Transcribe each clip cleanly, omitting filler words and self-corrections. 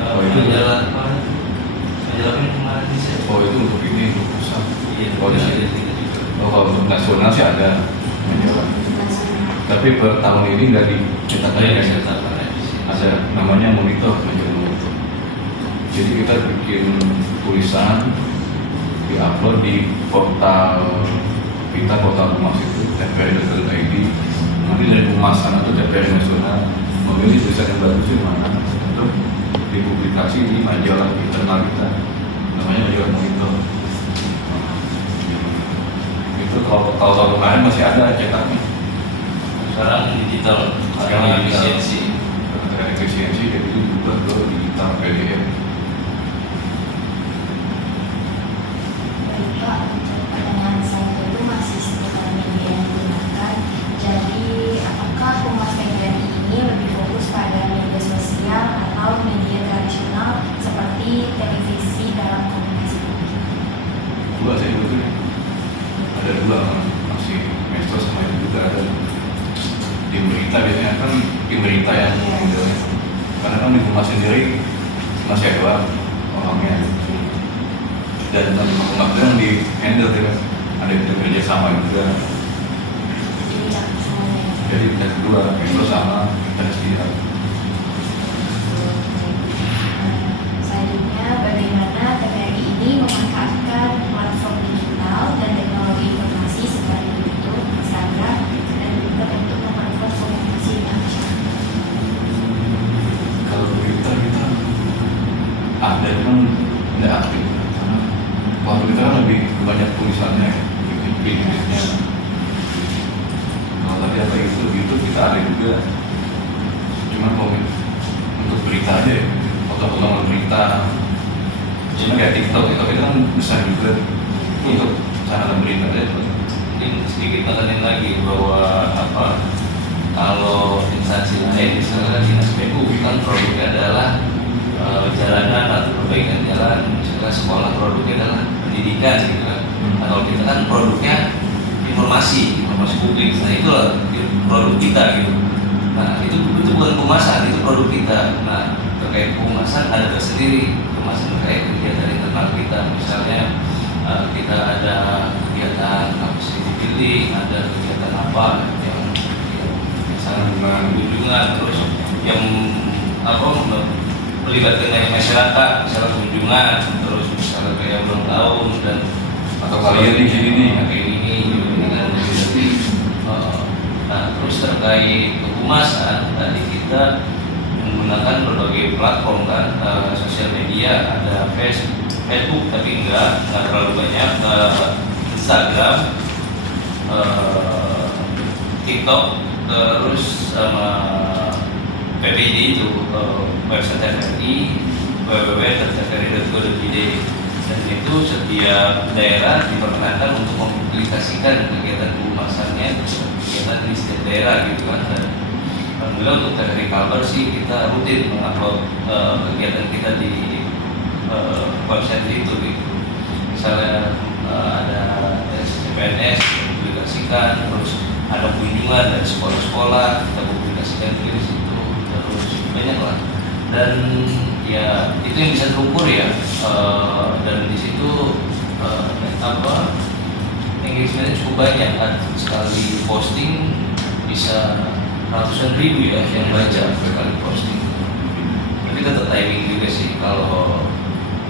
Oh itu majalah yang kemarin sih. Oh itu untuk ini untuk pusat. Iya, Oh, ada iya. tiga juga. Oh kalau untuk nasional sih ada majalah. Tapi per tahun ini nggak dicetak Ada lagi. yang saya Ada namanya monitor majalah monitor. Jadi kita bikin tulisan diupload di portal kita, portal Humas itu tvri.id. Nanti dari Humas sana tuh TVRI nasional memilih tulisan yang bagus di mana untuk dipublikasi di majalah internal kita, namanya majalah monitor. Itu kalau tahun kemarin masih ada cetaknya. Sekarang digital, Sekarang karena digital. efisiensi. Karena efisiensi jadi diubah ke digital PDF. Baik Pak, untuk pertanyaan saya itu masih seputar media yang digunakan. Jadi, apakah Humas TVRI ini lebih fokus pada media sosial atau media tradisional seperti televisi dalam komunikasi publik? Dua sih sebetulnya. Ada dua kan, masih medsos sama itu juga ada. Di berita biasanya kan di berita yang handle-nya. Karena kan di Humas sendiri masih ada orangnya. Dan teman-teman yang di handle kan ada yang bekerja sama juga. Jadi, yang semuanya. Jadi ada dua, medsos sama tradisional. Selanjutnya, bagaimana TVRI ini memanfaatkan platform digital dan teknologi informasi seperti YouTube, Instagram, dan Twitter untuk memperkuat komunikasi dengan masyarakat? Kalau berita kita ada kan tidak aktif karena kalau kita kan lebih banyak tulisannya, bikin-bikinnya. Kalau tadi apa itu kita ada juga. Cuma kalau untuk berita aja ya, potong-potongan berita. Cuma kayak TikTok itu kan besar juga untuk sarana berita aja. Mungkin sedikit tekanin lagi bahwa kalau instansi lain misalnya dinas PU kan produknya adalah jalanan atau perbaikan jalan, misalnya sekolah produknya adalah pendidikan gitu kan. Atau kita kan produknya informasi publik. Nah itu produk kita gitu. Nah itu bukan pemasaran, itu produk kita. Nah terkait pemasaran ada tersendiri, pemasaran terkait kegiatan internal kita. Misalnya kita ada kegiatan capacity building, ada kegiatan apa yang misalnya kunjungan, terus yang melibatkan banyak masyarakat, misalnya kunjungan, terus misalnya kayak ulang tahun dan Atau kalian di sini nih, kayak ini dengan nah terus terkait kehumasan tadi kita menggunakan berbagai platform kan, sosial media, ada Facebook tapi enggak terlalu banyak, Instagram, TikTok, terus sama PPD itu website TVRI www.tvri.go.id, dan itu setiap daerah diperkenankan untuk mempublikasikan kegiatan kehumasannya, kegiatan di setiap daerah gitu kan. Dan alhamdulillah untuk TVRI Kalbar sih kita rutin mengupload kegiatan kita di website itu gitu. Misalnya ada CPNS dipublikasikan, terus ada kunjungan dari sekolah-sekolah kita publikasikan di situ, terus banyak lah. Dan ya itu yang bisa terukur ya, dan di situ engagementnya cukup banyak kan, sekali posting bisa ratusan ribu ya yang baca sekali posting. Tapi tetap timing juga sih, kalau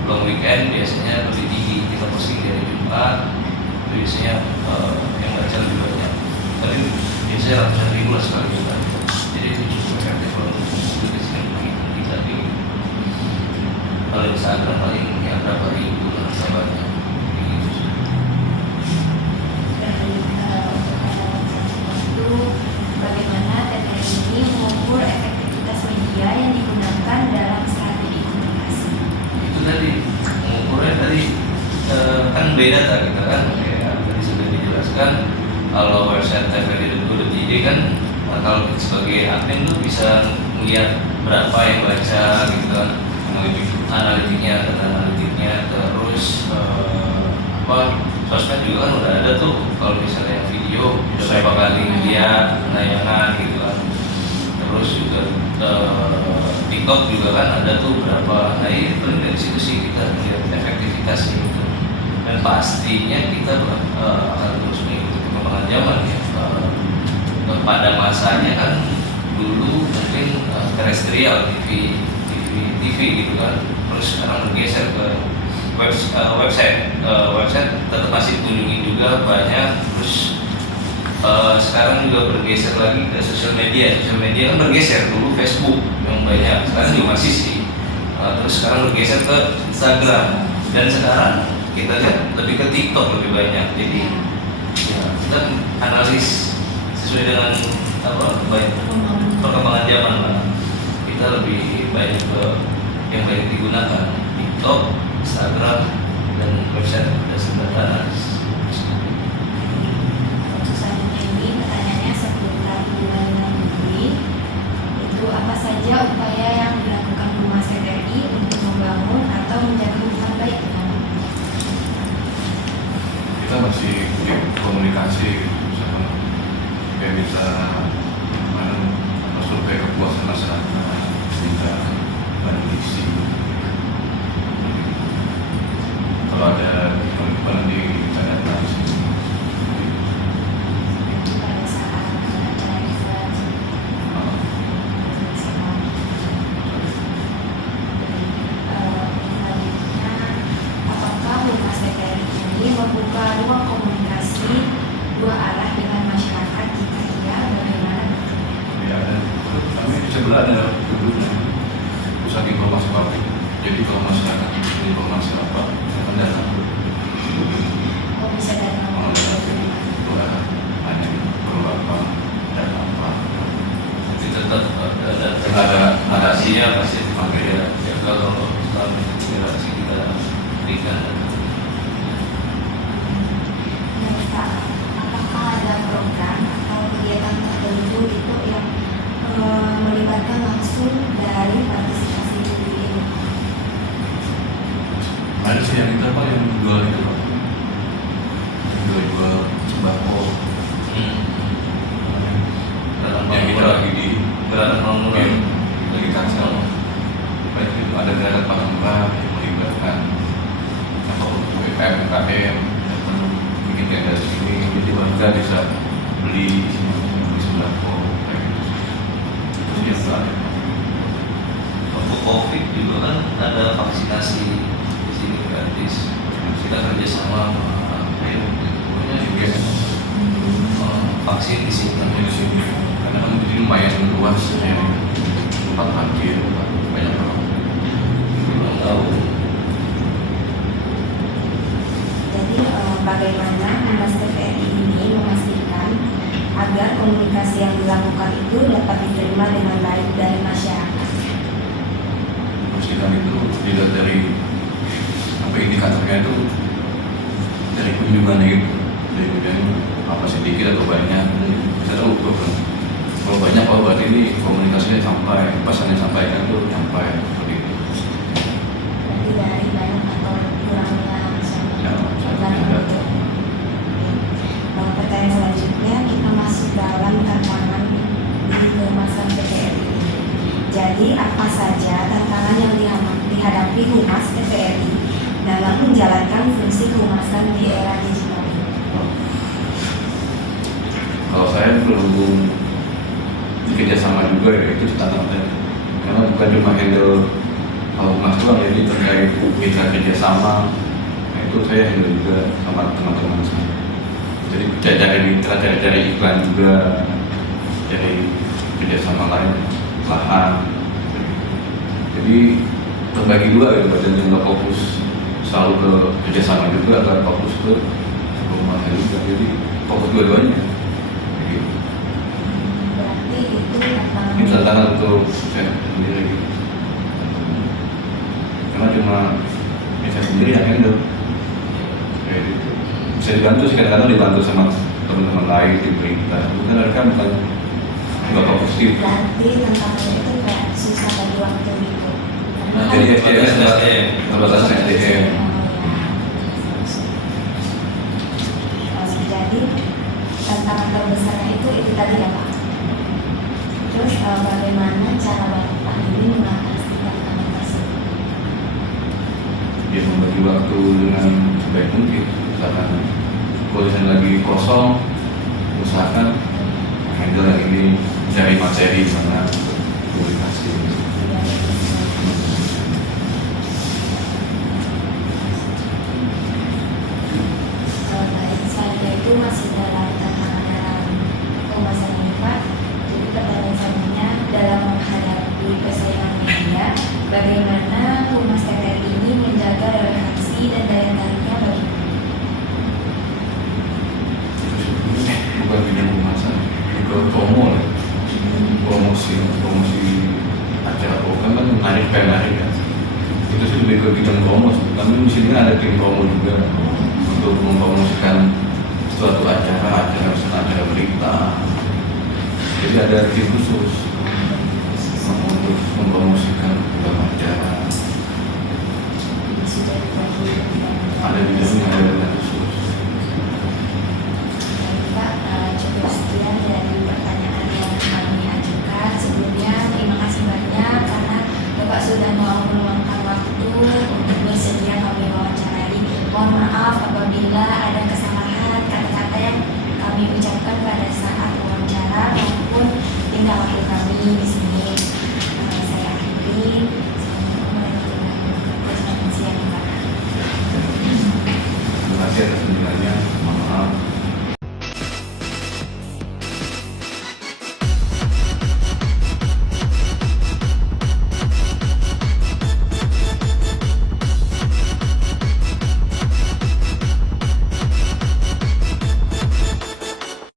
long weekend biasanya lebih tinggi, kita posting dari Jumat biasanya yang baca lebih banyak, tapi biasanya ratusan ribu lah sekali juga. Jadi itu cukup efektif untuk publikasikan kita di kalau Instagram paling ya berapa ribu lah sahabatnya. Itu bagaimana TVRI ini mengukur efektivitas media yang digunakan dalam strategi komunikasi? Itu tadi mengukurnya tadi kan beda tadi kita kan kayak tadi sudah dijelaskan, kalau website tvri.go.id kan kalau kita sebagai admin tuh bisa melihat berapa yang baca gitu kan, analitiknya, data analitiknya, terus sosmed juga kan udah ada tuh, kalau misalnya video udah berapa kali lihat penayangan gitu kan, terus juga TikTok juga kan ada tuh berapa, nah ini paling dari situ sih kita lihat efektivitasnya gitu. Dan pastinya kita akan terus mengikuti perkembangan zaman ya. Pada masanya kan dulu mungkin terestrial TV gitu kan, terus sekarang bergeser ke website tetap masih dikunjungi juga banyak, terus sekarang juga bergeser lagi ke sosial media kan bergeser, dulu Facebook yang banyak, sekarang juga masih sih, terus sekarang bergeser ke Instagram, dan sekarang kita lihat lebih ke TikTok lebih banyak. Jadi ya, kita analis sesuai dengan perkembangan zaman lah. Kita lebih banyak ke yang banyak digunakan TikTok, Instagram, dan website dasar data. Untuk selanjutnya ini pertanyaannya seputar hubungan dengan negeri. Itu apa saja upaya yang dilakukan Humas TVRI untuk membangun atau menjaga hubungan baik dengan negeri? Kita masih komunikasi sama kayak bisa survei kepuasan masyarakat, minta banding. Kalau ada penumpang di catatan Pada saat acara event selanjutnya, apakah Humas TVRI ini membuka ruang komunikasi dua arah dengan masyarakat? Jika iya, bagaimana? ya, dan kami di sebelah ada dulunya pusat informasi publik. Jadi kalau masyarakat informasi apa, akan datang. Oh, bisa datang Hanya perlu apa dan apa. Tapi tetap ada narasinya pasti dipakai ya. Ya kalau narasi kita berikan. Mereka, apakah ada program atau kegiatan tertentu gitu yang melibatkan langsung dari partisipasi publik ini? Ada sih yang itu apa yang jual itu Pak. Jual sembako. Yang kita lagi di Gerakan Bangunan. lagi kansel. Baik itu ada gerakan paham yang melibatkan atau UMKM yang bikin tenda di sini, jadi warga bisa beli sembako kayak gitu. Terus yang terakhir, Waktu COVID juga kan ada vaksinasi di sini gratis. Kita kerjasama sama pokoknya juga vaksin di sini. di sini karena kan di sini lumayan luas ya, tempat parkir banyak orang. Belum tahu. Jadi bagaimana Humas TVRI ini memastikan agar komunikasi yang dilakukan itu dapat diterima dengan baik dari masyarakat? Pastikan itu dilihat dari apa indikatornya itu dari kunjungannya itu, dari kunjungan apa sedikit atau banyak bisa tahu tuh kan. Kalau banyak, oh berarti ini komunikasinya sampai, pesannya sampaikan tuh sampai seperti itu. Berarti dari banyak atau kurangnya Ya, misalnya itu. Pertanyaan selanjutnya kita masuk dalam tantangan di Humasan TVRI. Jadi apa saja tantangan yang dihadapi Humas TVRI dalam menjalankan fungsi kehumasan di era digital ini? Kalau saya berhubung kerjasama juga ya, itu tantangannya karena bukan cuma handle humas doang, jadi terkait mitra kerjasama, nah itu saya handle juga sama teman-teman saya. Jadi cari mitra, cari iklan juga, cari kerjasama lain, lahan. Jadi terbagi dua ya, dan nggak fokus selalu ke kerjasama juga, nggak fokus ke rumahnya juga. Jadi fokus dua-duanya. Berarti itu Ini tantangan untuk saya sendiri gitu. Karena cuma saya sendiri yang handle. Kayak gitu. Bisa dibantu sih, kadang-kadang dibantu sama teman-teman lain di perintah. Bukan mereka bukan nggak fokus gitu. berarti tantangannya itu kayak susah bagi waktu gitu. Karena Jadi kan- SDM terbatas SDM. Jadi tantangan terbesarnya itu tadi ya Pak. Terus bagaimana cara Bapak ini mengatasi ya membagi waktu dengan sebaik mungkin. Misalkan tulisan lagi kosong, usahakan handle yang ini, cari materi di mana publikasi. Saya itu masih dalam tantangan dalam pemasaran ini Pak. Jadi pertanyaan selanjutnya, dalam menghadapi persaingan media, bagaimana Humas TVRI ini menjaga relevansi dan daya tariknya bagi Bukan bidang pemasaran, juga promo lah, promosi acara program kan menarik kan. Itu sih lebih ke bidang promo. Kami di sini ada tim promo juga untuk mempromosikan suatu acara berita. Jadi ada tim khusus untuk mempromosikan beberapa acara.